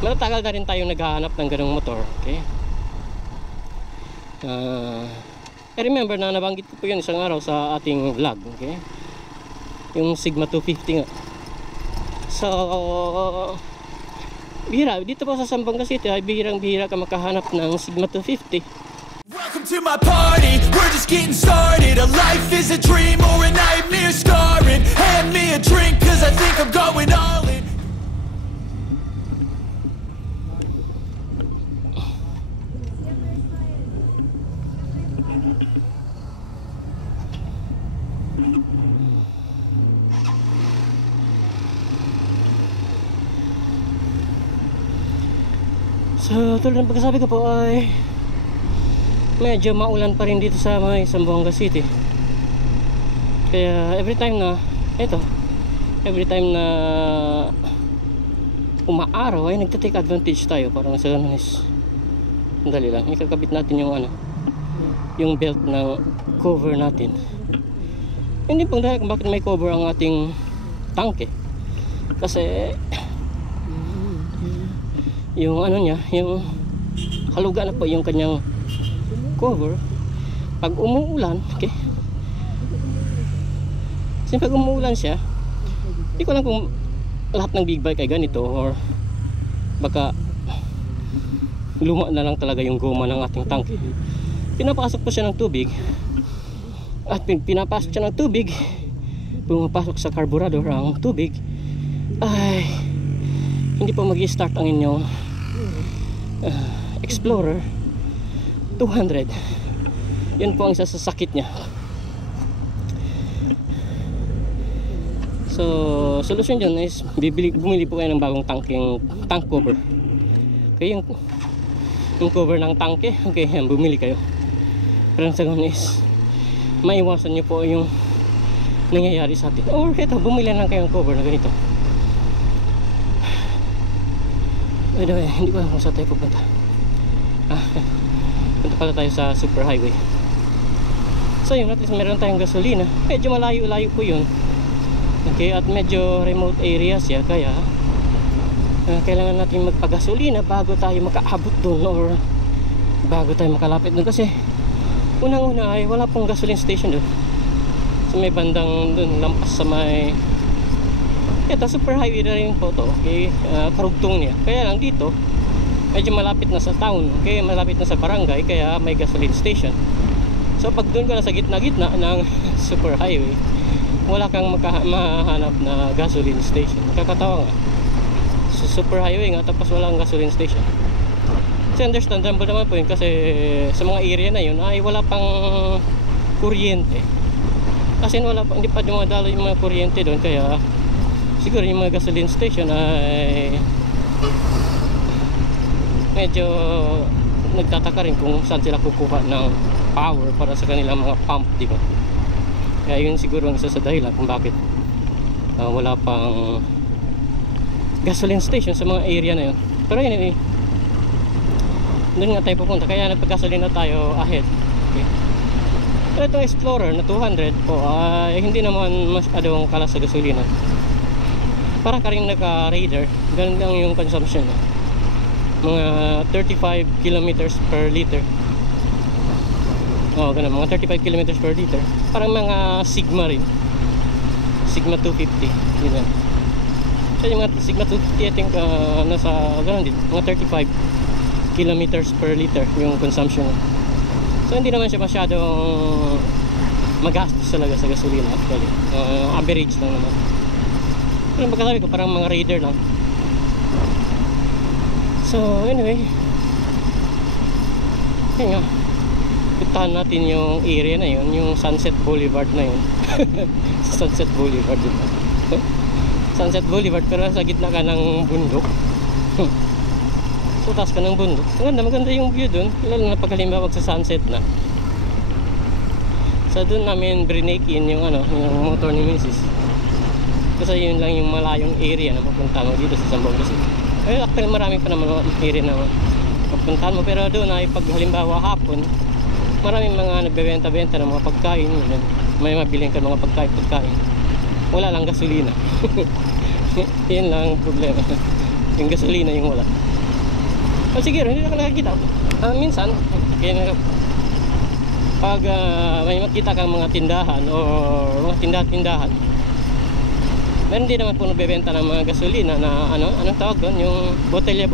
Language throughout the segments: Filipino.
Matagal na rin tayong naghahanap ng ganung motor. Okay. I remember na nabanggit ko po yun isang araw sa ating vlog. Okay. Yung Sigma 250 nga. So bihira, dito po sa Zamboanga City ay bihirang-bihira ka makahanap ng Sigma 250. Welcome to my party, we're just getting started. A life is a dream or a nightmare scarring. Hand me a drink cause I think I'm going all in. So tulad ng pagkasabi ko po ay medyo maulan pa rin dito sa may Zamboanga City. Kaya every time na umaaraw ay nagte-take advantage tayo. Parang sa ganun is dali lang, ikakabit natin yung yung belt na cover natin. Hindi pong dahil kung bakit may cover ang ating tanke, kasi yung niya, yung haluga na po yung kanyang cover pag umuulan. Okay, kasi pag umuulan siya, hindi ko lang kung lahat ng big bike ay ganito or baka luma na lang talaga yung goma ng ating tanke. Pinapasok po siya ng tubig, at pinapasok siya ng tubig, pumapasok sa carburetor ang tubig, ay hindi po mag-i-start ang inyong Explorer 200. Yun po ang isa sa sakit niya. So solusyon dyan is bumili po kayo ng bagong tank cover. Kaya yung cover ng tanke, okay, yan, bumili kayo. Pero sa ganun is maiwasan nyo po yung nangyayari sa atin. Or ito, bumili lang kayong cover na ganito. By the way, hindi ko alam kung saan tayo pupunta. Punta pala tayo sa super highway. So yun, at least meron tayong gasolina. Medyo malayo-layo po yun. Okay, at medyo remote area siya. Kaya kailangan natin magpagasolina bago tayo makaabot doon or bago tayo makalapit doon. Kasi unang-una ay wala pong gasoline station doon. So may bandang doon lampas sa may ito, super highway na rin po to. Okay, karugtong niya. Kaya lang dito medyo malapit na sa town. Okay, malapit na sa barangay, kaya may gasoline station. So pag doon ka na sa gitna-gitna ng super highway, wala kang mahanap na gasoline station. Nakakatawa nga. So, super highway nga, tapos walang gasoline station. So understandable naman po yun, kasi sa mga area na yun ay wala pang kuryente. Kasi hindi pa dumadalo yung mga kuryente doon, kaya siguro yung mga gasoline station ay medyo nagtataka rin kung saan sila kukuha ng power para sa kanilang mga pump, di ba? Kaya yun siguro ang isa sa dahilan kung bakit wala pang gasoline station sa mga area na yun. Pero anyway, doon nga tayo pupunta, kaya nagpagasolina tayo ahead. Okay. Pero itong Explorer na 200 po ay hindi naman masyadong kalas sa gasolina. Para ka rin naka-radar, ganun lang yung consumption. Mga 35 kilometers per liter. Oo, ganun, mga 35 kilometers per liter. Parang mga Sigma rin. Sigma 250. Ganun. So yung mga Sigma 250, I think nasa ganun din, mga 35 kilometers per liter yung consumption. So hindi naman siya masyadong magastos talaga sa gasolina actually. Average lang naman. Pero pagkasabi ko, parang mga radar lang. So anyway, yun nga, puntahan natin yung area na yun, yung Sunset Boulevard na yun. Sunset Boulevard yun. Sunset Boulevard, pero sa gitna ka ng bundok. So taas ka ng bundok. Maganda yung view dun, lalo na pag halimbawa sa sunset na. So dun namin brinake-in yung yung motor ni Mrs. Kasi yun lang yung malayong area na mapunta mo dito sa Zamboanga City. Well, actually marami pa naman area na mapuntahan mo, pero doon ay pag halimbawa hapon, maraming mga nagbebenta-benta ng mga pagkain. May mabiling ka mga pagkain. Wala lang gasolina. Yun lang ang problema. Yung gasolina yung wala. O siguro hindi na ka nakakita. Minsan kaya pag may makita kang mga tindahan o mga tindahan, meron din naman po nagbebenta ng mga gasolina na anong tawag doon, yung botelya,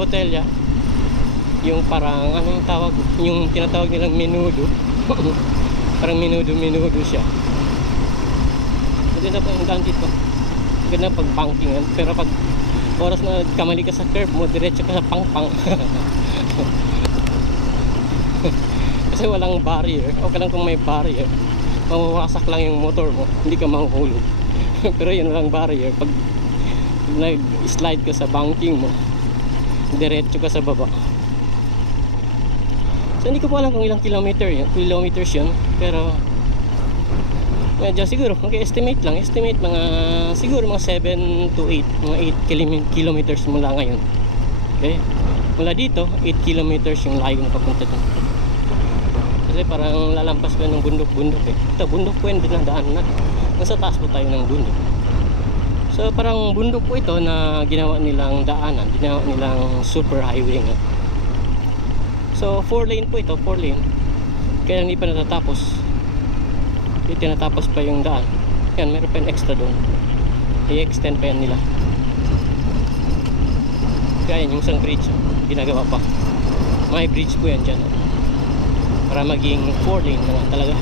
yung parang anong tawag, yung tinatawag nilang menudo. Parang menudo siya. Maganda po yung daan dito, maganda pag banking, pero pag oras na kamali ka sa curve mo, diretso ka sa pangpang. Kasi walang barrier. Okay lang kung may barrier, mawawasak lang yung motor mo, hindi ka mahuhulog. Pero yun, walang barrier. Pag nag-slide ka sa banking mo, diretso ka sa baba. So hindi ko po alam kung ilang kilometers yun, pero medyo siguro, estimate mga siguro mga 7 to 8, mga 8 kilometers mula ngayon. Okay, mula dito 8 kilometers yung layo na papunta doon. Kasi parang lalampas ko ng bundok eh. Ito bundok po yung dinadaan na, nasa taas po tayo ng bundok. So parang bundok po ito na ginawa nilang daanan, ginawa nilang super highway nga. So 4 lane po ito, 4 lane, kaya hindi pa natatapos. Hindi tinatapos pa yung daan. Yan, meron pa yung extra doon, i-extend pa yan nila. Kaya yung isang bridge ginagawa pa, may bridge po yan dyan para maging 4 lane na talaga.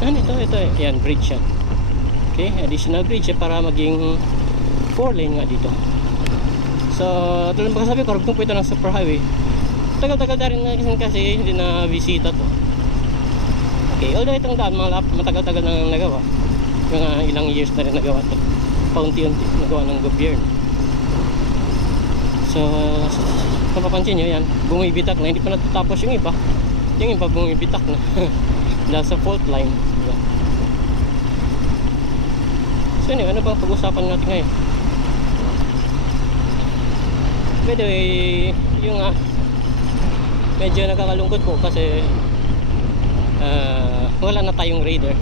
Ito yan, bridge yan. Okay, additional bridge para maging 4 lane nga dito. So tulad ng sabi ko, karugtong po ito ng super highway. Tagal-tagal na rin kasi hindi na bisita to. Okay, although itong daan matagal-tagal na nagawa, mga ilang years na rin nagawa to, paunti-unti nagawa ng gobyerno. So mapapansin nyo yan, bumibitak na, hindi pa natatapos yung iba bumibitak na dahil sa fault line. So anyway, ano bang pag-usapan natin ngayon? By the way, yung medyo nakakalungkot po kasi wala na tayong Raider.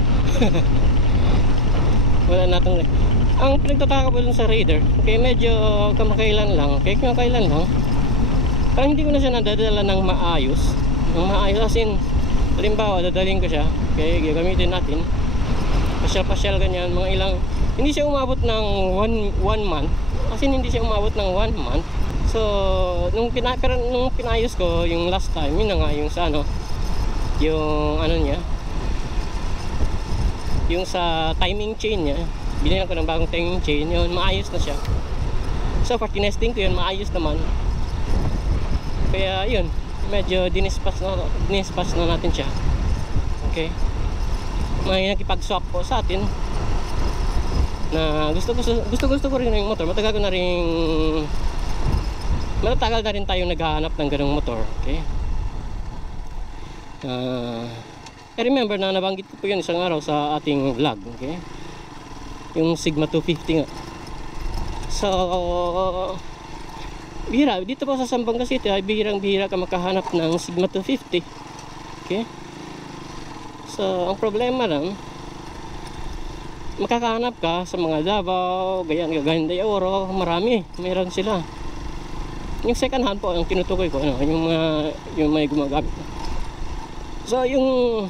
Ang pinagtataka po dun sa Raider, okay, medyo kamakailan lang, parang hindi ko na siya nadadala ng maayos. As in, halimbawa dadalhin ko siya, okay, gagamitin natin pasyal ganyan, mga ilang, hindi siya umabot ng one month. As in, hindi siya umabot ng 1 month. So nung pinayos ko yung last time, yun na nga yung sa yung niya, yung sa timing chain niya, binili ko ng bagong timing chain, yun maayos na siya. So for tinesting ko yun, maayos naman. Kaya yun, medyo dinispas na natin siya. Okay, may nakipag-swap po sa atin na gusto ko rin yung motor. Matagal na rin tayong naghahanap ng ganung motor. Okay, I remember na nabanggit ko po yun isang araw sa ating vlog. Okay, yung Sigma 250 nga. So bihira dito po sa Zamboanga City, ay bihirang-bihira ka makahanap ng Sigma 250. Okay, so ang problema lang, makakahanap ka sa mga Davao, Cagayan de Oro, meron sila. Yung second hand po ang tinutukoy ko, yung may gumagamit. So yun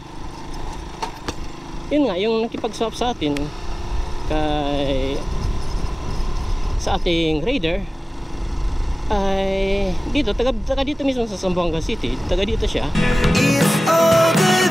nga, yung nakipag-swap sa atin sa ating Raider ay dito, taga dito mismo sa Zamboanga City, taga dito siya. If all the